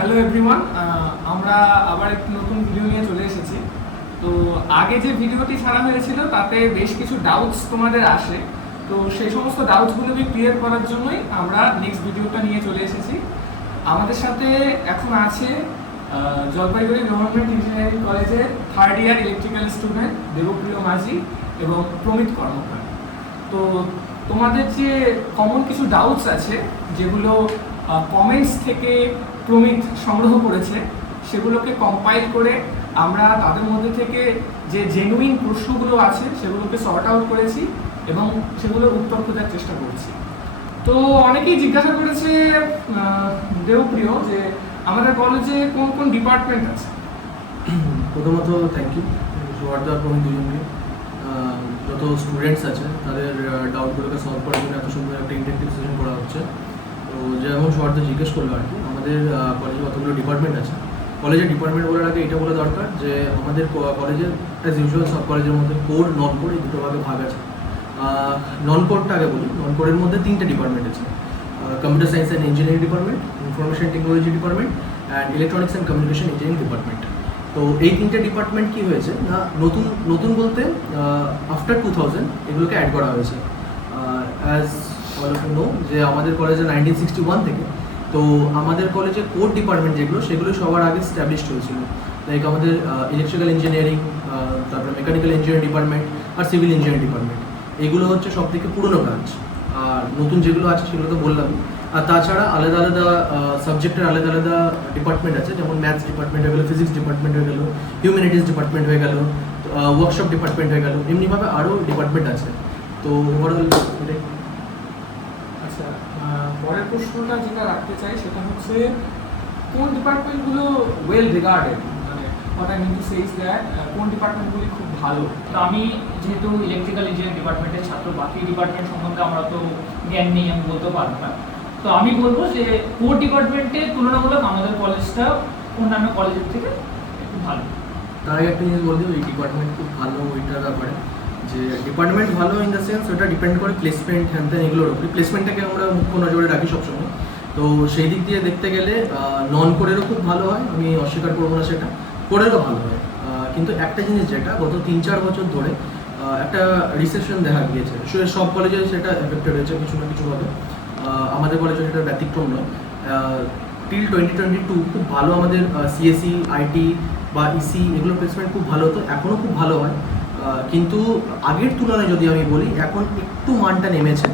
Hello everyone, আমরা আবার একটি নতুন ভিডিও নিয়ে চলে এসেছি। তো আগে যে ভিডিওটি ছাড়া হয়েছিল তাতে বেশ কিছু ডাউটস তোমাদের আসে, তো সেই সমস্ত ডাউটসগুলোকে ক্লিয়ার করার জন্যই আমরা নেক্সট ভিডিওটা নিয়ে চলে এসেছি। আমাদের সাথে এখন আছে জলপাইগুড়ি গভর্নমেন্ট ইঞ্জিনিয়ারিং কলেজের third year electrical student Debpriya Majhi এবং প্রমিত কর্মকার। তো তোমাদের যে কমন কিছু ডাউটস আছে যেগুলো কমেন্টস থেকে প্রমিত সংগ্রহ করেছে, সেগুলোকে কম্পাইল করে আমরা তাদের মধ্যে থেকে যে জেনুইন প্রশ্নগুলো আছে সেগুলোকে সর্ট আউট করেছি এবং সেগুলোর উত্তর খোঁজার চেষ্টা করছি। তো অনেকেই জিজ্ঞাসা করেছে দেবপ্রিয় যে আমাদের কলেজে কোন কোন ডিপার্টমেন্ট আছে। প্রথমত থ্যাংক ইউ সুয়ার্দা আর প্রমিত দুজনকে। যত স্টুডেন্টস আছে তাদের ডাউটগুলোকে সলভ করার জন্য এত সুন্দর একটা ইন্টারেক্টিভ সেশন করা হচ্ছে। তো যেমন সুয়ার্দা জিজ্ঞেস করলো আর কি, আমাদের কলেজে কতগুলো ডিপার্টমেন্ট আছে। কলেজের ডিপার্টমেন্ট বলার আগে এটা বলা দরকার যে আমাদের কলেজের অ্যাজ ইউজুয়াল সব কলেজের মধ্যে কোর নন কোর এই দুটো ভাগে ভাগ আছে। নন কোরটা আগে বলি। নন কোরের মধ্যে তিনটে ডিপার্টমেন্ট আছে: computer science and engineering department, information technology department and electronics and communication engineering department. তো এই তিনটে ডিপার্টমেন্ট কী হয়েছে না, নতুন নতুন বলতে আফটার 2000 এগুলোকে অ্যাড করা হয়েছে। As all of you know যে আমাদের কলেজে 1961 থেকে তো আমাদের কলেজে কোর ডিপার্টমেন্ট যেগুলো সেগুলো সবার আগে স্ট্যাবলিশড হয়েছিল। লাইক আমাদের ইলেকট্রিক্যাল ইঞ্জিনিয়ারিং, তারপরে মেকানিক্যাল ইঞ্জিনিয়ারিং ডিপার্টমেন্ট আর সিভিল ইঞ্জিনিয়ারিং ডিপার্টমেন্ট, এইগুলো হচ্ছে সব থেকে পুরনো ব্রাঞ্চ। আর নতুন যেগুলো আছে সেগুলো তো বললাম। আর তাছাড়া আলাদা আলাদা সাবজেক্টের আলাদা আলাদা ডিপার্টমেন্ট আছে, যেমন ম্যাথস ডিপার্টমেন্ট হয়ে গেলো, ফিজিক্স ডিপার্টমেন্ট হয়ে গেলো, হিউম্যানিটিস ডিপার্টমেন্ট হয়ে গেলো, ওয়ার্কশপ ডিপার্টমেন্ট হয়ে গেলো, এমনিভাবে আরও ডিপার্টমেন্ট আছে। তো ওভারঅল এটাই। আচ্ছা, পরের প্রশ্নটা যেটা রাখতে চাই সেটা হচ্ছে কোন ডিপার্টমেন্টগুলো ওয়েল রিগার্ডেড, মানে what I mean to say is that কোন ডিপার্টমেন্টগুলি খুব ভালো। তো আমি যেহেতু ইলেকট্রিক্যাল ইঞ্জিনিয়ারিং ডিপার্টমেন্টের ছাত্র, বাকি ডিপার্টমেন্ট সম্বন্ধে আমরা তো জ্ঞান নেই, আমি বলতে পারবো না। তো আমি বলবো যে কোর ডিপার্টমেন্টের তুলনামূলক আমাদের কলেজটা অন্যান্য কলেজের থেকে একটু ভালো। তার আগে একটা জিনিস বলতে, ওই ডিপার্টমেন্ট খুব ভালো ওইটার ব্যাপারে, যে ডিপার্টমেন্ট ভালো ইন দ্য সেন্স ওটা ডিপেন্ড করে প্লেসমেন্ট হ্যান ত্যান এগুলোর উপরে। প্লেসমেন্টটাকে আমরা মুখ্য নজরে রাখি সবসময়। তো সেই দিক দিয়ে দেখতে গেলে নন কোরেরও খুব ভালো হয়, আমি অস্বীকার করবো না সেটা, কোরেরও ভালো হয়। কিন্তু একটা জিনিস যেটা গত 3-4 বছর ধরে একটা রিসেশন দেখা গিয়েছে, সব কলেজে সেটা এফেক্টেড হয়েছে কিছু না কিছুভাবে। আমাদের কলেজে সেটা ব্যতিক্রম নয়। টিল 2022 খুব ভালো আমাদের সিএসই, আইটি বা ইসি এগুলো প্লেসমেন্ট খুব ভালো হতো, এখনও খুব ভালো হয়। কিন্তু আগের তুলনায় যদি আমি বলি এখন একটু মানটা নেমেছে।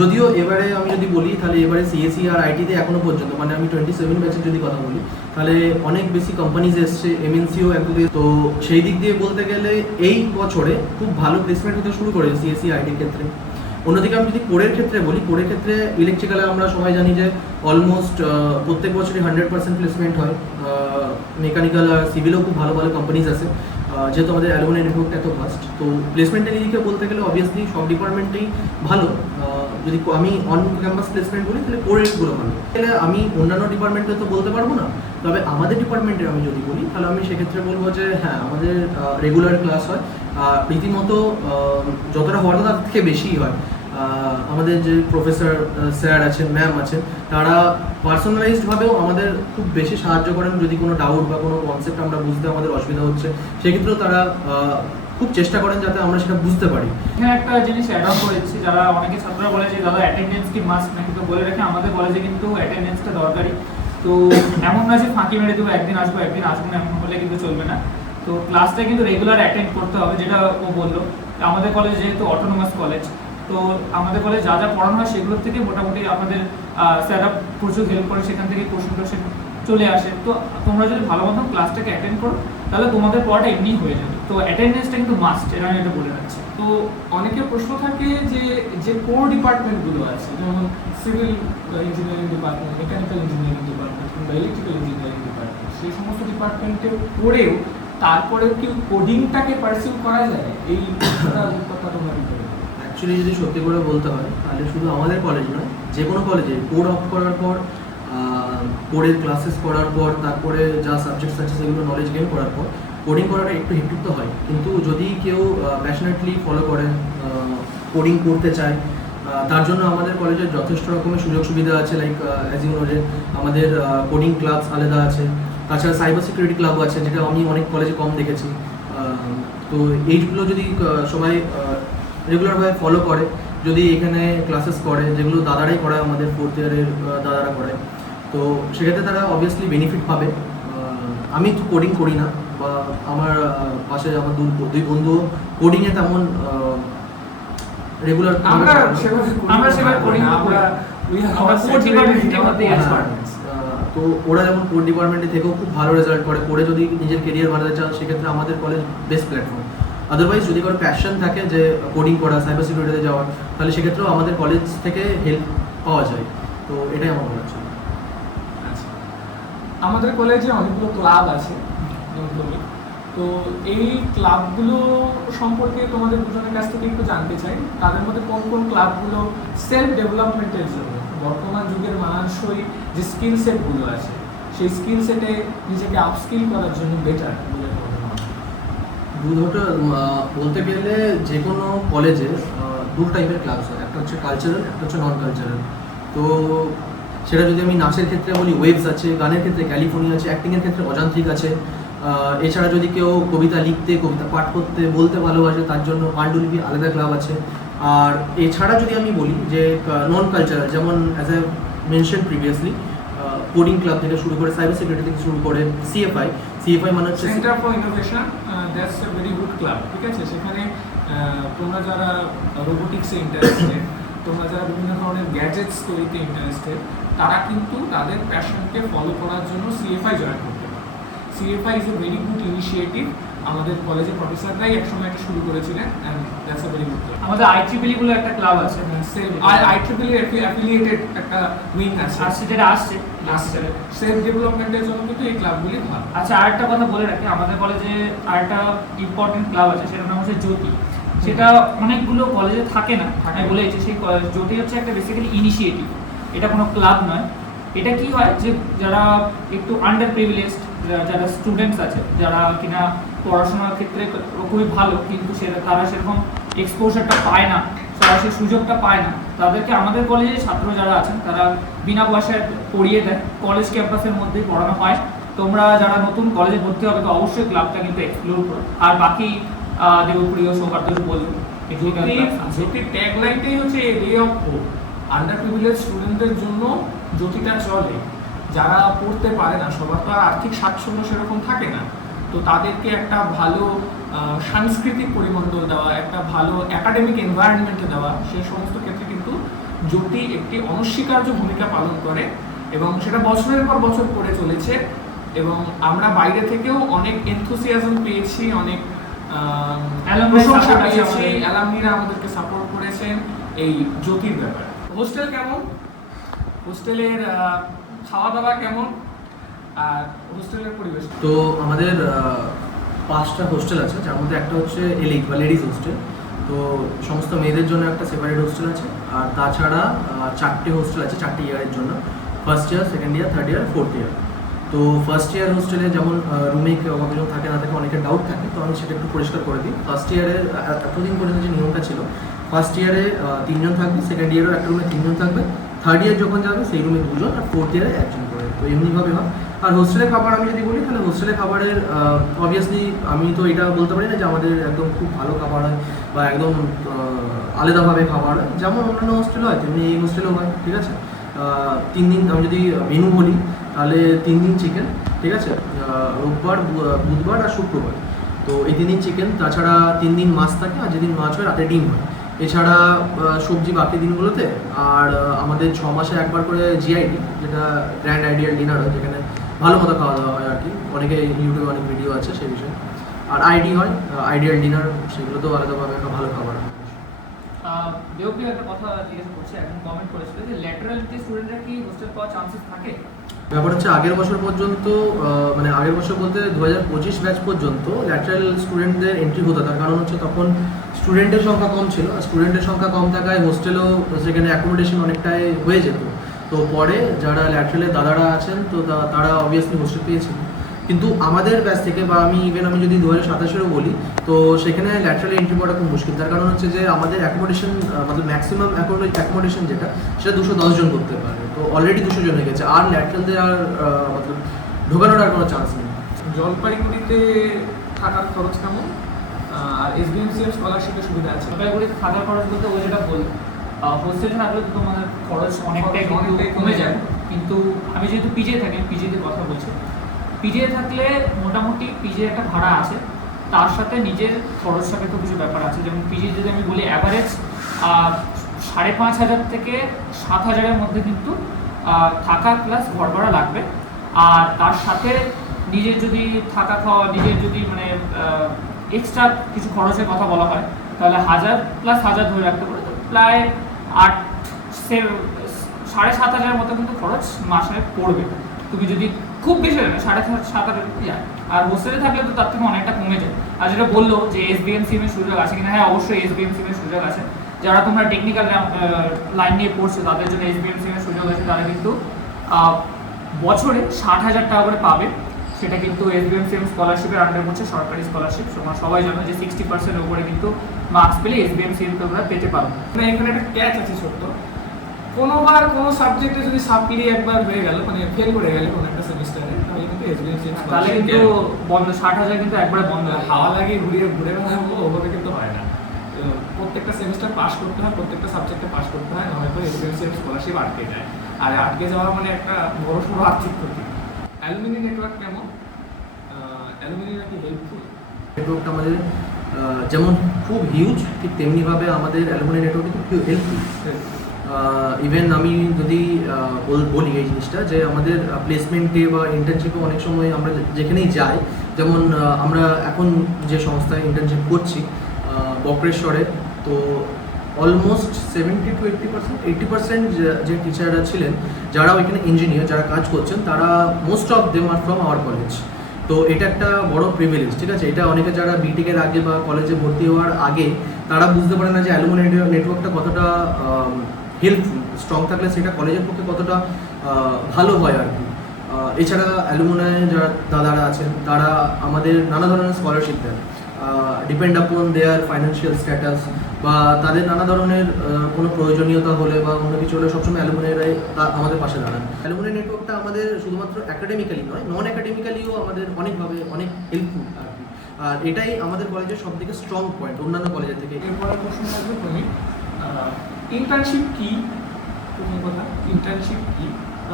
যদিও এবারে আমি যদি বলি তাহলে এবারে সিএসি আর আইটিতে এখনও পর্যন্ত, মানে আমি 27 ব্যাচের যদি কথা বলি, তাহলে অনেক বেশি কোম্পানিজ এসছে, এমএনসিও একদিকে। তো সেই দিক দিয়ে বলতে গেলে এই বছরে খুব ভালো প্লেসমেন্ট হতে শুরু করে সিএসি আইটির ক্ষেত্রে। অন্যদিকে আমি যদি কোরের ক্ষেত্রে বলি, কোরের ক্ষেত্রে ইলেকট্রিক্যালে আমরা সবাই জানি যে অলমোস্ট প্রত্যেক বছরই 100% প্লেসমেন্ট হয়। মেকানিক্যাল আর সিভিলেও খুব ভালো ভালো কোম্পানিজ আছে, যেহেতু আমাদের অ্যালুমিনাই নেটওয়ার্কটা এত ফাস্ট। তো প্লেসমেন্টের দিকে বলতে গেলে অবভিয়াসলি সব ডিপার্টমেন্টেই ভালো। যদি আমি অন ক্যাম্পাস প্লেসমেন্ট বলি তাহলে কোরেরগুলো ভালো। তাহলে আমি অন্যান্য ডিপার্টমেন্টে তো বলতে পারবো না, তবে আমাদের ডিপার্টমেন্টের আমি যদি বলি তাহলে আমি সেক্ষেত্রে বলবো যে হ্যাঁ, আমাদের রেগুলার ক্লাস হয়, রীতিমতো যতটা হওয়ার তার থেকে বেশিই হয়। আমাদের যে প্রফেসর স্যার আছেন, ম্যাম আছেন, তারা পার্সোনালাইজডভাবেও আমাদের খুব বেশি সাহায্য করেন। যদি কোনো ডাউট বা কোনো কনসেপ্ট আমরা বুঝতে আমাদের অসুবিধা হচ্ছে, সেক্ষেত্রেও তারা খুব চেষ্টা করেন যাতে আমরা সেটা বুঝতে পারি। এখানে একটা জিনিস অ্যাড অন করেছি, যারা অনেকে ছাত্ররা বলে যে দাদা অ্যাটেন্ডেন্স কি মাস্ট নাকি, তো বলে রাখি আমাদের কলেজে কিন্তু অ্যাটেন্ডেন্সটা দরকারি। তো এমন না যে ফাঁকি মেরে দেবো একদিন আসবো না, এমন হলে কিন্তু চলবে না। তো ক্লাসটা কিন্তু রেগুলার অ্যাটেন্ড করতে হবে, যেটা ও বললো। আমাদের কলেজ যেহেতু অটোনোমাস কলেজ, তো আমাদের কলেজ যা যা পড়ানো হয় সেগুলোর থেকে মোটামুটি আমাদের স্যাররা প্রচুর হেল্প করে, সেখান থেকে কোশ্চেন টোশ্চেন চলে আসে। তো তোমরা যদি ভালো মতো ক্লাসটাকে অ্যাটেন্ড করো তাহলে তোমাদের পড়াটা এমনিই হয়ে যাবে। তো অ্যাটেন্ডেন্সটা কিন্তু মাস্ট, এটা আমি এটা বলে রাখছি। তো অনেকের প্রশ্ন থাকে যে যে কোর ডিপার্টমেন্টগুলো আছে, যেমন civil engineering department, mechanical engineering department কিংবা ইলেকট্রিক্যাল ইঞ্জিনিয়ারিং ডিপার্টমেন্ট, সেই সমস্ত ডিপার্টমেন্টে পড়েও তারপরেও কি কোডিংটাকে পারসিউ করা যায়? এই কথা তোমরা কি বলবে? অ্যাকচুয়ালি যদি সত্যি করে বলতে হয় তাহলে শুধু আমাদের কলেজ নয়, যে কোনো কলেজে কোর অফ করার পর, কোরের ক্লাসেস করার পর, তারপরে যা সাবজেক্টস আছে সেগুলো নলেজ গেইন করার পর কোডিং করাটা একটু হেক্টিক তো হয়। কিন্তু যদি কেউ প্যাশনেটলি ফলো করে, কোডিং করতে চায়, তার জন্য আমাদের কলেজে যথেষ্ট রকমের সুযোগ সুবিধা আছে, লাইক অ্যাজ ইউ নো যে আমাদের কোডিং ক্লাবস আলাদা আছে, তাছাড়া সাইবার সিকিউরিটি ক্লাবও আছে, যেটা আমি অনেক কলেজে কম দেখেছি। তো এইগুলো যদি সবাই রেগুলারভাবে ফলো করে, যদি এখানে ক্লাসেস করে, যেগুলো দাদারাই করায়, আমাদের 4th ইয়ারের দাদারা করায়, তো সেক্ষেত্রে তারা অবভিয়াসলি বেনিফিট পাবে। আমি তো কোডিং করি না, বা আমার পাশে আমার দুই বন্ধু কোডিংয়ে তেমন রেগুলার আমরা সেভাবে করি না, আমরা কোড ডিপার্টমেন্টের মধ্যে তো ওরা যেমন কোড ডিপার্টমেন্টে থেকেও খুব ভালো রেজাল্ট করে, করে যদি নিজের কেরিয়ার বানাতে চাও সেক্ষেত্রে আমাদের কলেজ বেস্ট প্ল্যাটফর্ম। আদারওয়াইজ যদি কারো প্যাশন থাকে যে কোডিং করা, সাইবার সিকিউরিটিতে যাওয়ার, তাহলে সেক্ষেত্রেও আমাদের কলেজ থেকে হেল্প পাওয়া যায়। তো এটাই আমার মনে হচ্ছে। আচ্ছা, আমাদের কলেজে অনেকগুলো ক্লাব আছে, তো এই ক্লাবগুলো সম্পর্কে তোমাদের দুজনের কাছ থেকে একটু জানতে চাই। তাদের মধ্যে কোন কোন ক্লাবগুলো সেলফ ডেভেলপমেন্টের জন্য, বর্তমান যুগের মানানসই যে স্কিল সেটগুলো আছে, সেই স্কিল সেটে নিজেকে আপস্কিল করার জন্য বেটার বলে তোমাদের মনে হয়? দুটো বলতে গেলে যে কোনো কলেজে দুটো টাইপের ক্লাস হয়, একটা হচ্ছে কালচারাল, একটা হচ্ছে নন কালচারাল। তো সেটা যদি আমি নাচের ক্ষেত্রে বলি, ওয়েভস আছে, গানের ক্ষেত্রে ক্যালিফোর্নিয়া আছে, অ্যাক্টিংয়ের ক্ষেত্রে অযান্ত্রিক আছে। এছাড়া যদি কেউ কবিতা লিখতে, কবিতা পাঠ করতে, বলতে ভালোবাসে, তার জন্য পাণ্ডুলিপি আলাদা ক্লাব আছে। আর এছাড়া যদি আমি বলি যে নন কালচারাল, যেমন as a mention previously, coding club থেকে শুরু করে, সাইবার সিকিউরিটি থেকে শুরু করে, সিএফআই মানে হচ্ছে centre for innovation, that's a very good club, ঠিক আছে? সেখানে তোমরা যারা রোবোটিক্সে ইন্টারেস্টেড, তোমরা যারা বিভিন্ন ধরনের গ্যাজেটস তৈরিতে ইন্টারেস্টেড, তারা কিন্তু তাদের প্যাশনকে ফলো করার জন্য সিএফআই জয়েন করতে পারে। CFI is a very good initiative. আমাদের কলেজের প্রফেসররাই একসময় এটা শুরু করেছিলেন, and that's a very good club. আমাদের আইট্রিপলি বলে একটা ক্লাব আছে, আইট্রিপলি অ্যাফিলিয়েটেড একটা উইং আছে, আর যেটা আসছে সেলফ ডেভেলপমেন্টের জন্য কিন্তু এই ক্লাবগুলি ভালো। আচ্ছা, আরেকটা কথা বলে রাখি, আমাদের কলেজে আরেকটা ইম্পর্টেন্ট ক্লাব আছে, সেটার নাম হচ্ছে জ্যোতি। সেটা অনেকগুলো কলেজে থাকে না, আমি বলেছি সেই জ্যোতি হচ্ছে একটা বেসিক্যালি ইনিশিয়েটিভ, এটা কোনো ক্লাব নয়। এটা কি হয় যে যারা একটু আন্ডার প্রিভিলেজড, যারা স্টুডেন্টস আছে, যারা কিনা পড়াশোনার ক্ষেত্রে খুবই ভালো, কিন্তু তারা সেরকম এক্সপোজারটা পায় না, তারা সেই সুযোগটা পায় না, তাদেরকে আমাদের কলেজে ছাত্র যারা আছেন তারা বিনা পয়সায় পড়িয়ে দেয়, কলেজ ক্যাম্পাসের মধ্যেই পড়ানো হয়। তোমরা যারা নতুন কলেজে ভর্তি হবে তো অবশ্যই ক্লাবটা কিন্তু এক্সপ্লোর করো। আর বাকি দেবপ্রিয় সৌহার্দ্য বলবো, জ্যোতির ট্যাগলাইনটাই হচ্ছে এ রে অফ হোপ। আন্ডার প্রিভিলেজ স্টুডেন্টদের জন্য জ্যোতিটা চলে। যারা পড়তে পারে না, সবার তো আর আর্থিক স্বাচ্ছন্দ্য সেরকম থাকে না, তো তাদেরকে একটা ভালো সাংস্কৃতিক পরিমণ্ডল দেওয়া, একটা ভালো একাডেমিক এনভায়রনমেন্টে দেওয়া, সেই সমস্ত ক্ষেত্রে কিন্তু জ্যোতি একটি অনস্বীকার্য ভূমিকা পালন করে, এবং সেটা বছরের পর বছর করে চলেছে। এবং আমরা বাইরে থেকেও অনেক এনথুসিয়াজম পেয়েছি, অনেক প্রশংসা পেয়েছি, অ্যালামনিরা আমাদেরকে সাপোর্ট করেছেন এই জ্যোতির ব্যাপারে। হোস্টেল কেমন? হোস্টেলের খাওয়া দাওয়া কেমন? আর হোস্টেলের পরিবেশ? তো আমাদের 5টা হোস্টেল আছে, যার মধ্যে একটা হচ্ছে এলিট বা লেডিস হোস্টেল। তো সমস্ত মেয়েদের জন্য একটা সেপারেট হোস্টেল আছে। আর তাছাড়া 4টে হোস্টেল আছে 4টে ইয়ারের জন্য, first year, second year, third year, fourth year. তো ফার্স্ট ইয়ার হোস্টেলে যেমন রুমে কতজন থাকে না থাকে অনেকের ডাউট থাকে, তো আমি সেটা একটু পরিষ্কার করে দিই। ফার্স্ট ইয়ারের এতদিন পর্যন্ত যে নিয়মটা ছিল, ফার্স্ট ইয়ারে 3জন থাকবে, সেকেন্ড ইয়ারেও একটা রুমে 3জন থাকবে, থার্ড ইয়ার যখন যাবে সেই রুমে 2জন, আর ফোর্থ ইয়ারে 1জন করে। তো এমনিভাবে হয়। আর হোস্টেলের খাবার আমি যদি বলি, তাহলে হোস্টেলের খাবারের অবভিয়াসলি আমি তো এটা বলতে পারি না যে আমাদের একদম খুব ভালো খাবার হয় বা একদম আলাদাভাবে খাবার হয়, যেমন অন্যান্য হোস্টেল হয় তেমনি এই হোস্টেলও হয়, ঠিক আছে। 3 দিন আমি যদি মেনু বলি, তাহলে 3 দিন চিকেন, ঠিক আছে, রোববার, বুধবার আর শুক্রবার। তো এই 3 দিন চিকেন, তাছাড়া 3 দিন মাছ থাকে, আর যেদিন মাছ হয় রাতে ডিম হয়। এছাড়া সবজি বাকি দিনগুলোতে। আর আমাদের 6 মাসে একবার করে জিআইডি, যেটা গ্র্যান্ড আইডিয়াল ডিনার হয়, যেখানে ভালো মতো খাওয়া দাওয়া হয় আর কি। অনেকে ইউটিউবে অনেক ভিডিও আছে সেই বিষয়ে। আর আইডি হয়, আইডিয়াল ডিনার, সেগুলোতেও আলাদাভাবে একটা ভালো খাবার হয়। দেবপ্রিয় একটা কথা জিজ্ঞাসা করছে, এখন কমেন্ট করেছিল যে ল্যাটারালিটি স্টুডেন্টরা কি হোস্টেল পাওয়ার চান্সেস থাকে? ব্যাপার হচ্ছে আগের বছর পর্যন্ত, মানে আগের বছর বলতে 2025 ব্যাচ পর্যন্ত ল্যাটারাল স্টুডেন্টদের এন্ট্রি হতো। তার কারণ হচ্ছে তখন স্টুডেন্টের সংখ্যা কম ছিল, আর স্টুডেন্টের সংখ্যা কম থাকায় হোস্টেলও সেখানে অ্যাকোমোডেশন অনেকটাই হয়ে যেত। তো পরে যারা ল্যাটারালের দাদারা আছেন, তো তারা অবভিয়াসলি হোস্টেল পেয়েছিল। কিন্তু আমাদের ব্যাচ থেকে বা আমি যদি 2027-এরও বলি, তো সেখানে ল্যাটারাল এন্ট্রি করা খুব মুশকিল। তার কারণ হচ্ছে যে আমাদের অ্যাকোমোডেশন মানে ম্যাক্সিমাম অ্যাকোমোডেশন যেটা সেটা 210 জন করতে পারে, তো অলরেডি 200 জন হয়ে গেছে, আর ল্যাটারালদের আর মতলব ঢোকানোর আর কোনো চান্স নেই। জলপাইগুড়িতে থাকার খরচ কেমন, আর এসবিএমসিএম স্কলারশিপের সুবিধা আছে? জলপাইগুড়িতে থাকার খরচ বলতে ও যেটা বলল, হোস্টেলে থাকলে তো তোমাদের খরচ অনেকটাই কিন্তু কমে যায়। কিন্তু আমি যেহেতু পিজে থাকি, পিজিতে কথা বলছি, পিজে থাকলে মোটামুটি পিজে একটা ভাড়া আছে, তার সাথে নিজের খরচ সাপেক্ষ কিছু ব্যাপার আছে। যেমন পিজি যদি আমি বলি অ্যাভারেজ 5,500 থেকে 7,000-এর মধ্যে কিন্তু থাকা প্লাস ঘর ভাড়া লাগবে। আর তার সাথে নিজের যদি থাকা খাওয়া, নিজের যদি মানে এক্সট্রা কিছু খরচের কথা বলা হয়, তাহলে 1,000 প্লাস 1,000 ধরে রাখতে পারে, তো প্রায় 7,500-এর মতো কিন্তু খরচ মাসে পড়বে। তুমি যদি খুব বেশি হয় না 7,500 যায়, আর হোস্টেলে থাকলে তো তার থেকে অনেকটা কমে যায়। আর যেটা বললো যে এসবিএমসিএম এর সুযোগ আছে কিনা, হ্যাঁ অবশ্যই এসবিএমসিএম এর সুযোগ আছে। যারা তোমরা টেকনিক্যাল লাইন নিয়ে পড়ছো তাদের জন্য এসবিএমসিএম এর সুযোগ আছে। তারা কিন্তু বছরে 60,000 টাকা করে পাবে। সেটা কিন্তু এসবিএমসিএম স্কলারশিপের আন্ডার হচ্ছে, সরকারি স্কলারশিপ। তোমরা সবাই জানো যে 60% উপরে কিন্তু মার্কস পেলে এসবিএমসিএম তোমরা পেতে পারো। মানে এখানে একটা ক্যাচ আছে ছোট্ট, কোনোবার কোনো সাবজেক্টে যদি সাবপিরি একবার হয়ে গেল, মানে ফেল করে গেলে কোনো একটা সেমিস্টারে, তাহলে কিন্তু এসবিএমসিএম তাহলে কিন্তু বন্ধ, 60,000 কিন্তু একবারে বন্ধ। হাওয়া লাগিয়ে ঘুরে বেড়াবো ওভাবে কিন্তু হয় না। তো প্রত্যেকটা সেমিস্টার পাস করতে হয়, প্রত্যেকটা সাবজেক্টে পাস করতে হয়, নয়তো এসবিএমসিএম স্কলারশিপ আটকে যায়। আর আটকে যাওয়া মানে একটা বড় সড়ো আর্থিক ক্ষতি। অ্যালুমিনি নেটওয়ার্ক কেমন, অ্যালুমিনি নাকি হেল্পফুল? নেটওয়ার্কটা আমাদের যেমন খুব হিউজ, ঠিক তেমনিভাবে আমাদের অ্যালুমিনি নেটওয়ার্ক খুব হেল্পফুল। ইভেন আমি যদি বলি এই জিনিসটা, যে আমাদের প্লেসমেন্টে বা ইন্টার্নশিপে অনেক সময় আমরা যেখানেই যাই, যেমন আমরা এখন যে সংস্থায় ইন্টার্নশিপ করছি বক্রেশ্বরে, তো অলমোস্ট 70 to 80% যে টিচাররা ছিলেন, যারা ওইখানে ইঞ্জিনিয়ার যারা কাজ করছেন, তারা most of them are from our college. তো এটা একটা বড় প্রিভিলেজ, ঠিক আছে। এটা অনেকে যারা বিটেকের আগে বা কলেজে ভর্তি হওয়ার আগে তারা বুঝতে পারে না যে অ্যালুমিনি নেটওয়ার্কটা কতটা হেল্পফুল, স্ট্রং থাকলে সেটা কলেজের পক্ষে কতটা ভালো হয় আর কি। এছাড়া অ্যালুমিনাই যারা দাদারা আছেন, তারা আমাদের নানা ধরনের স্কলারশিপ দেন, ডিপেন্ড আপন দেয়ার ফাইন্যান্সিয়াল স্ট্যাটাস, বা তাদের নানা ধরনের কোনো প্রয়োজনীয়তা হলে বা অন্য কিছু হলে সবসময় অ্যালুমিনাইরাই আমাদের পাশে দাঁড়ান। অ্যালুমিনাই নেটওয়ার্কটা আমাদের শুধুমাত্র একাডেমিক্যালি নয়, নন একাডেমিক্যালিও আমাদের অনেকভাবে অনেক হেল্পফুল আর কি। আর এটাই আমাদের কলেজের সব থেকে স্ট্রং পয়েন্ট অন্যান্য কলেজের থেকে। এরপরে প্রশ্ন থাকবে তুমি, ইন্টার্নশিপ কি, প্রথম কথা ইন্টার্নশিপ কি,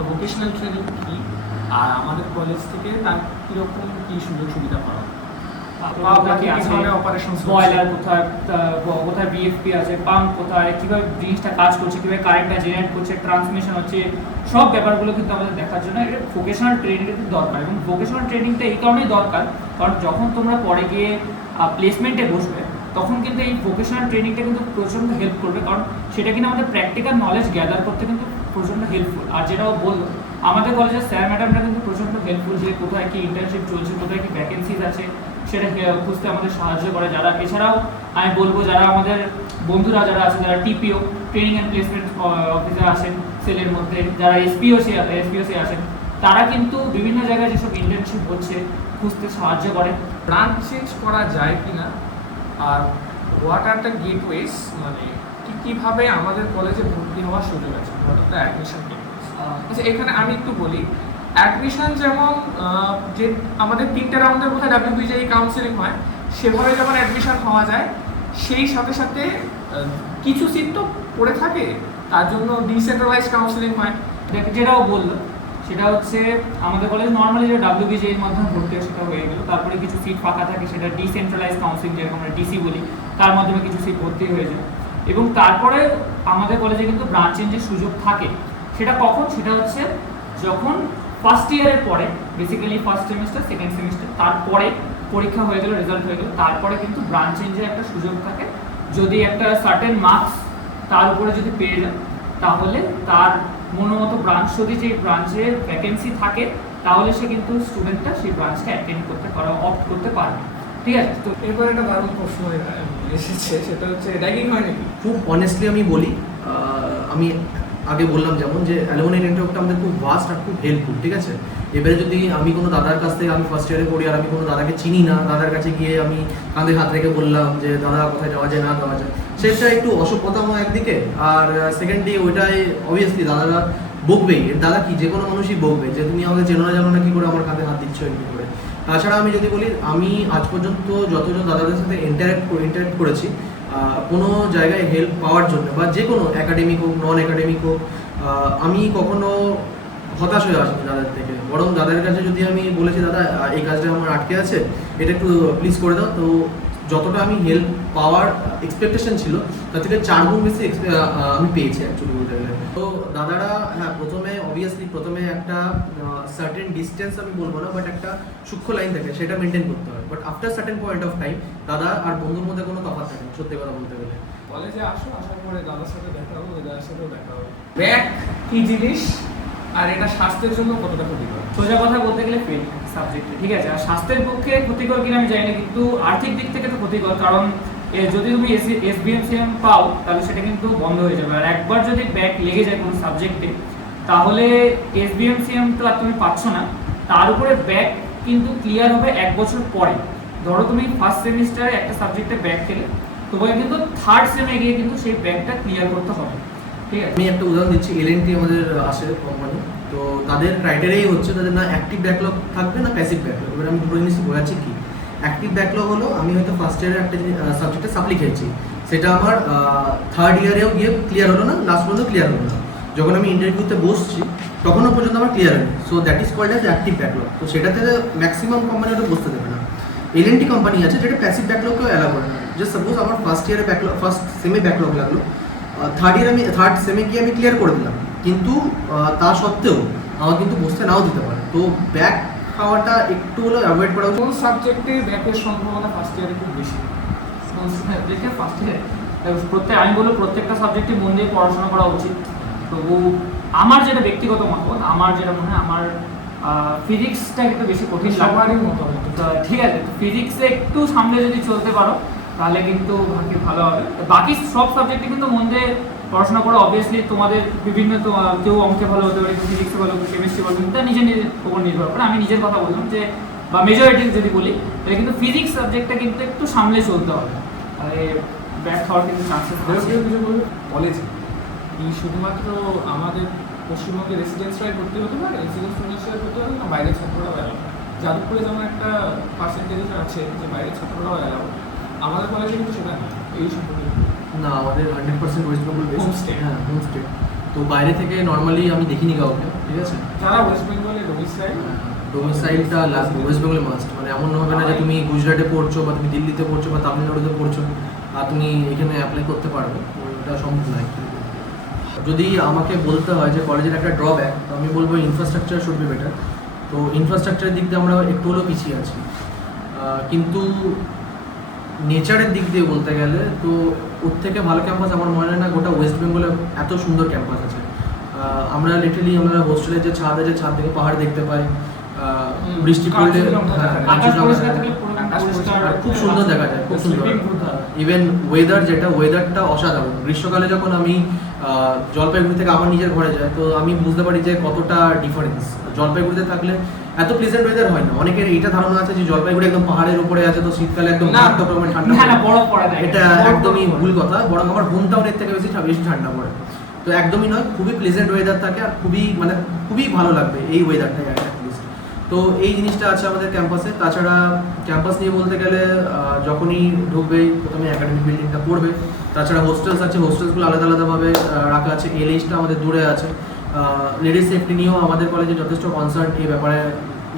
ভোকেশনাল ট্রেনিং কি, আর আমাদের কলেজ থেকে তার কীরকম কী সুযোগ সুবিধা পাওয়া? বয়লার কোথায়, কোথায় বিএফপি আছে, পাম্প কোথায়, কিভাবে জিনিসটা কাজ করছে, কিভাবে কারেন্টটা জেনারেট করছে, ট্রান্সমিশন হচ্ছে, সব ব্যাপারগুলো কিন্তু আমাদের দেখার জন্য এটা ভোকেশনাল ট্রেনিং কিন্তু দরকার। এবং ভোকেশনাল ট্রেনিংটা এই কারণেই দরকার, কারণ যখন তোমরা পরে গিয়ে প্লেসমেন্টে বসবে, তখন কিন্তু এই ভোকেশনাল ট্রেনিংটা কিন্তু প্রচণ্ড হেল্প করবে, কারণ সেটা কিন্তু আমাদের প্র্যাকটিক্যাল নলেজ গ্যাদার করতে কিন্তু প্রচণ্ড হেল্পফুল। আর যেটাও বললো, আমাদের কলেজের স্যার ম্যাডামরা কিন্তু প্রচণ্ড হেল্পফুল, যে কোথায় কি ইন্টার্নশিপ চলছে, কোথায় কি ভ্যাকেন্সিজ আছে সেটা খুঁজতে আমাদের সাহায্য করে। যারা এছাড়াও আমি বলবো, যারা আমাদের বন্ধুরা যারা আছে, যারা TPO training and placement officer আছেন সেলের মধ্যে, যারা এসপিওসি আছেন, তারা কিন্তু বিভিন্ন জায়গায় যেসব ইন্টার্নশিপ হচ্ছে খুঁজতে সাহায্য করে। ব্রাঞ্চ চেঞ্জ করা যায় কি না, আর হোয়াট আর দ্য গেটওয়েজ, মানে কীভাবে আমাদের কলেজে ভর্তি হওয়ার সুযোগ আছে, হোয়াট আর দ্য অ্যাডমিশন গেটওয়েজ। আচ্ছা, এখানে আমি একটু বলি, অ্যাডমিশন যেমন যে আমাদের 3টে রাউন্ডের মধ্যে WBJE কাউন্সেলিং হয়, সেভাবে যখন অ্যাডমিশন হওয়া যায়, সেই সাথে সাথে কিছু সিট তো পড়ে থাকে, তার জন্য ডিসেন্ট্রালাইজ কাউন্সেলিং হয়। যেটাও বললো সেটা হচ্ছে আমাদের কলেজ নর্মালি যে WBJE এর মাধ্যমে ভর্তি হয় সেটা হয়ে গেল, তারপরে কিছু সিট ফাঁকা থাকে, সেটা ডিসেন্ট্রালাইজ কাউন্সেলিং যেরকম আমরা ডিসি বলি, তার মাধ্যমে কিছু সিট ভর্তি হয়ে যায়। এবং তারপরে আমাদের কলেজে কিন্তু ব্রাঞ্চ চেঞ্জের সুযোগ থাকে। সেটা কখন? সেটা হচ্ছে যখন ফার্স্ট ইয়ারের পরে, basically first semester, second semester, তারপরে পরীক্ষা হয়ে গেল, রেজাল্ট হয়ে গেল, তারপরে কিন্তু ব্রাঞ্চ চেঞ্জের একটা সুযোগ থাকে। যদি একটা সার্টেন মার্কস তার উপরে যদি পেয়ে যায়, তাহলে তার মনোমতো ব্রাঞ্চ, যদি যে ব্রাঞ্চের ভ্যাকেন্সি থাকে, তাহলে সে কিন্তু স্টুডেন্টটা সেই ব্রাঞ্চকে অ্যাটেন্ড করতে পারে, অপ্ট করতে পারবে। ঠিক আছে, তো এরপর একটা দারুণ প্রশ্ন এসেছে, সেটা হচ্ছে র্যাগিং হয় নাকি? খুব অনেস্টলি আমি বলি, আমি আগে বললাম যেমন যে অ্যালুমিনি নেটওয়ার্কটা আমাদের খুব ভাস্ট আর খুব হেল্পফুল, ঠিক আছে। এবারে যদি আমি কোনো দাদার কাছ থেকে, আমি ফার্স্ট ইয়ারে পড়ি আর আমি কোনো দাদাকে চিনি না, দাদার কাছে গিয়ে আমি কাঁধে হাত রেখে বললাম যে দাদা কোথায় যাওয়া যায় না যাওয়া যায়, সেটা একটু অসভ্যতাম একদিকে, আর সেকেন্ডলি ওইটাই অবভিয়াসলি দাদারা বকবেই। দাদা কি যে কোনো মানুষই বকবে যে তুমি আমাকে চেনো না জানো না কি করে আমার কাঁধে হাত দিচ্ছ এমনি করে। তাছাড়া আমি যদি বলি, আমি আজ পর্যন্ত যতজন দাদাদের সাথে ইন্টারেক্ট করেছি কোনো জায়গায় হেল্প পাওয়ার জন্য বা যে কোনো একাডেমিক হোক নন একাডেমিক হোক, আমি কখনো হতাশ হয়ে আসিনি দাদার থেকে। বরং দাদার কাছে যদি আমি বলেছি দাদা এই কাজটা আমার আটকে আছে, এটা একটু প্লিজ করে দাও, তো যতটা আমি হেল্প পাওয়ার এক্সপেকটেশন ছিল তার থেকে 4 গুণ বেশি আমি পেয়েছি অ্যাকচুয়ালি বলতে গেলে। তো দাদারা হ্যাঁ প্রথমে একটা সার্টেন ডিস্টেন্স আমি বলবো না, বাট একটা সূক্ষ্ম লাইন থাকে সেটা মেনটেন করতে হয়। But after certain point of time দাদা আর বন্ধুর মধ্যে কোনো তফাৎ থাকে না, সত্যি কথা বলতে গেলে। কলেজে আসার পরে দাদার সাথে দেখা হবে, দাদার সাথেও দেখা হবে। ব্যাগ কি জিনিস আর এটা স্বাস্থ্যের জন্য কতটা ক্ষতিকর? সোজা কথা বলতে গেলে ফেল সাবজেক্টে, ঠিক আছে। আর স্বাস্থ্যের পক্ষে ক্ষতিকর কিনা আমি জানি না, কিন্তু আর্থিক দিক থেকে তো ক্ষতিকর, কারণ যদি তুমি SBMCM পাও তাহলে সেটা কিন্তু বন্ধ হয়ে যাবে। আর একবার যদি ব্যাক লেগে যায় কোনো সাবজেক্টে তাহলে SBMCM তো আর তুমি পাচ্ছ না, তার উপরে ব্যাক কিন্তু ক্লিয়ার হবে 1 বছর পরে। ধরো তুমি ফার্স্ট সেমিস্টারে একটা সাবজেক্টে ব্যাক খেলে, তোমাকে কিন্তু থার্ড সেমে গিয়ে কিন্তু সেই ব্যাকটা ক্লিয়ার করতে হবে, ঠিক আছে। আমি একটা উদাহরণ দিচ্ছি, L&T আমাদের আসে কোম্পানি, তো তাদের ক্রাইটেরিয়াই হচ্ছে তাদের না অ্যাক্টিভ ব্যাকলগ থাকবে না প্যাসিভ ব্যাকলগ। এবার আমি দুটো জিনিস বোঝাচ্ছি কি। অ্যাক্টিভ ব্যাকলগ হলো আমি হয়তো ফার্স্ট ইয়ারে একটা সাবজেক্টে সাপ্লি খেয়েছি, সেটা আমার থার্ড ইয়ারেও গিয়ে ক্লিয়ার হলো না, লাস্ট পর্যন্ত ক্লিয়ার হলো না। যখন আমি ইন্টারভিউতে বসছি তখনও পর্যন্ত আমার ক্লিয়ার হয়নি, so that is called as active backlog. তো সেটাতে ম্যাক্সিমাম কোম্পানি হয়তো বসতে দেবে না। L&T কোম্পানি আছে যেটা প্যাসিভ ব্যাকলগকেও অ্যালাউ করে না। যে সাপোজ আমার ফার্স্ট সেমে ব্যাকলগ লাগলো, থার্ড সেমে গিয়ে আমি ক্লিয়ার করে দিলাম, কিন্তু তা সত্ত্বেও আমার কিন্তু বসতে নাও দিতে পারে। তো ব্যাক খাওয়াটা একটু হলেও অ্যাভয়েড করা উচিত। কোন সাবজেক্টে ব্যাকের সম্ভাবনা ফার্স্ট ইয়ারে খুব বেশি? দেখে ফার্স্ট ইয়ার আমি বলবো প্রত্যেকটা সাবজেক্টে মন দিয়ে পড়াশোনা করা উচিত। তবু আমার যেটা ব্যক্তিগত মতামত, আমার যেটা মনে হয়, আমার ফিজিক্সটা একটু বেশি কঠিন লাগে। সবারই মতামত। ঠিক আছে, ফিজিক্সে একটু সামনে যদি চলতে পারো তাহলে কিন্তু ভালো হবে। বাকি সব সাবজেক্টে কিন্তু মন দিয়ে পড়াশোনা করো। অবভিয়াসলি তোমাদের বিভিন্ন কেউ অঙ্কে ভালো হতে পারে, কেউ ফিজিক্সে ভালো, কেউ কেমিস্ট্রি ভালো, কিন্তু নিজের উপর নির্ভর করে। আমি নিজের কথা বললাম যে বা মেজরিটি যদি বলি তাহলে কিন্তু ফিজিক্স সাবজেক্টটা কিন্তু একটু সামলে চলতে হবে, তাহলে ব্যাক হওয়ার কিন্তু চান্সেস আছে। কলেজে কি শুধুমাত্র আমাদের পশ্চিমবঙ্গে রেসিডেন্সরাই ভর্তি হতে পারে, রেসিডেন্সরাই ভর্তি হবে না বাইরের ছাত্ররাও অ্যালাউ? যাদবপুরে যেমন একটা পার্সেন্টেজ আছে যে বাইরের ছাত্ররাও অ্যালাউ, আমাদের কলেজে কিন্তু সেটা না। এই সম্পর্কে না, আমাদের 100% ওয়েস্ট বেঙ্গল Home state. হ্যাঁ, হোম স্টেট। তো বাইরে থেকে নর্মালি আমি দেখিনি কাউকে, ঠিক আছে। যারা ওয়েস্ট বেঙ্গলে ডোমিসাইল, ডোমিসাইলটা লাগবে, ওয়েস্ট বেঙ্গলে মাস্ট। মানে এমন হবে না যে তুমি গুজরাটে পড়ছো বা তুমি দিল্লিতে পড়ছো বা তামিলনাড়ুতে পড়ছো আর তুমি এখানে অ্যাপ্লাই করতে পারবে, ওটা সম্ভব নয়। যদি আমাকে বলতে হয় যে কলেজের একটা ড্রব্যাক, তো আমি বলবো ইনফ্রাস্ট্রাকচার শুড বি বেটার। তো ইনফ্রাস্ট্রাকচারের দিক দিয়ে আমরা একটু হলেও পিছিয়ে আছি, কিন্তু নেচারের দিক দিয়ে বলতে গেলে তো ওর থেকে ভালো ক্যাম্পাস আমার মনে হয় না গোটা ওয়েস্ট বেঙ্গলে এত সুন্দর ক্যাম্পাস আছে। আমরা লিটারালি আমরা হোস্টেলের যে ছাদ আছে, ছাদ থেকে পাহাড় দেখতে পাই, বৃষ্টি পড়লে খুব সুন্দর দেখা যায়, খুব সুন্দর। ইভেন ওয়েদারটা অসাধারণ। গ্রীষ্মকালে যখন আমি জলপাইগুড়ি থেকে আমার নিজের ঘরে যাই, তো আমি বুঝতে পারি যে কতটা ডিফারেন্স। জলপাইগুড়িতে থাকলে এত প্লেজেন্ট ওয়েদার হয় না। অনেকের এইটা ধারণা আছে যে জলপাইগুড়ি একদম পাহাড়ের উপরে আছে, তো শীতকালে একদম মারাত্মক রকমের ঠান্ডা পড়ে। এটা একদমই ভুল কথা, বরং আমার হোম টাউনের থেকে বেশি ঠান্ডা পড়ে। তো একদমই নয়, খুবই প্লেজেন্ট ওয়েদার থাকে আর খুবই ভালো লাগবে এই ওয়েদারটাই অ্যাটলিস্ট। তো এই জিনিসটা আছে আমাদের ক্যাম্পাসে। তাছাড়া ক্যাম্পাস নিয়ে বলতে গেলে যখনই ঢুকবে প্রথমে একাডেমিক বিল্ডিংটা পড়বে, তাছাড়া হোস্টেলস আছে, হোস্টেলসগুলো আলাদা আলাদাভাবে রাখা আছে। LH-টা আমাদের দূরে আছে। লেডিস সেফটি নিয়েও আমাদের কলেজে যথেষ্ট কনসার্ন এই ব্যাপারে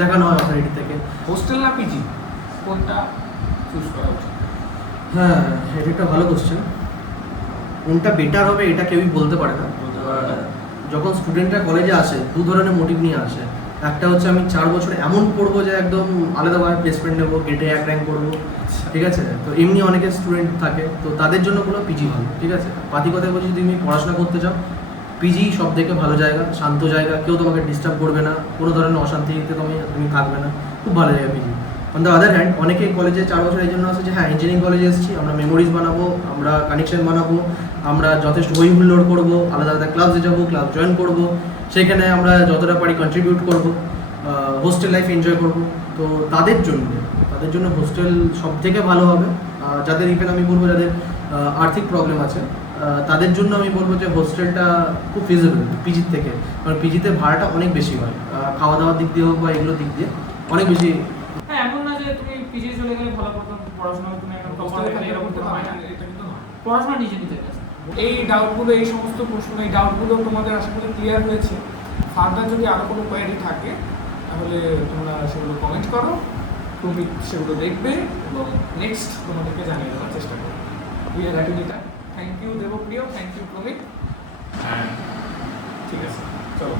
দেখানো হয় অথরিটি থেকে। হোস্টেল না পিজি, কোনটা চুজ করা উচিত? হ্যাঁ, এটা একটা ভালো কোশ্চেন। কোনটা বেটার হবে এটা কেউই বলতে পারে না। যখন স্টুডেন্টরা কলেজে আসে 2 ধরনের মোটিভ নিয়ে আসে। একটা হচ্ছে আমি 4 বছর এমন পড়বো যে একদম আলাদাভাবে প্লেসমেন্ট নেবো, গেটে 1 র্যাঙ্ক করবো, ঠিক আছে। তো এমনি অনেকে স্টুডেন্ট থাকে, তো তাদের জন্য কোনো পিজি ভালো, ঠিক আছে। বাকি কথা বলছি, যদি তুমি পড়াশোনা করতে চাও পিজি সব থেকে ভালো জায়গা, শান্ত জায়গা, কেউ তোমাকে ডিস্টার্ব করবে না, কোনো ধরনের অশান্তিতে তুমি থাকবে না, খুব ভালো জায়গা PG. On the other hand অনেকে কলেজে 4 বছর এই জন্য আসে যে হ্যাঁ ইঞ্জিনিয়ারিং কলেজে এসেছি, আমরা মেমোরিজ বানাবো, আমরা কানেকশন বানাবো, আমরা যথেষ্ট হই হুল্লোড় করবো, আলাদা আলাদা ক্লাবসে যাবো, ক্লাব জয়েন করবো, সেখানে আমরা যতটা পারি কন্ট্রিবিউট করবো, হোস্টেল লাইফ এনজয় করবো। তো তাদের জন্য হোস্টেল সব থেকে ভালো হবে। যাদের ইভেন আমি বলবো যাদের আর্থিক প্রবলেম আছে তাদের জন্য আমি বলবো যে হোস্টেলটা খুব ফিজিবল পিজির থেকে, কারণ পিজিতে ভাড়াটা অনেক বেশি হয়, খাওয়া দাওয়ার দিক দিয়ে হোক বা এগুলোর দিক দিয়ে অনেক বেশি। হ্যাঁ, এমন না যে তুমি পিজি চলে গেলে ভালো করতে পড়াশোনা তুমি একদম টপার হয়ে গেলে এরকম তো হয় না। এটা কিন্তু নয়। পড়াশোনা নিজে নিতে গেছে। এই ডাউটগুলো, এই সমস্ত প্রশ্ন, এই ডাউটগুলো তোমাদের আশা করি ক্লিয়ার হয়েছে। ফার্দার যদি আরও কোনো কোয়ারি থাকে তাহলে তোমরা সেগুলো কমেন্ট করো, তুমি সেগুলো দেখবে এবং নেক্সট তোমাদেরকে জানিয়ে দেওয়ার চেষ্টা করো। উই আর হ্যাপি এটা। Thank you Debpriya, thank you Pramit. ঠিক আছে, চলো।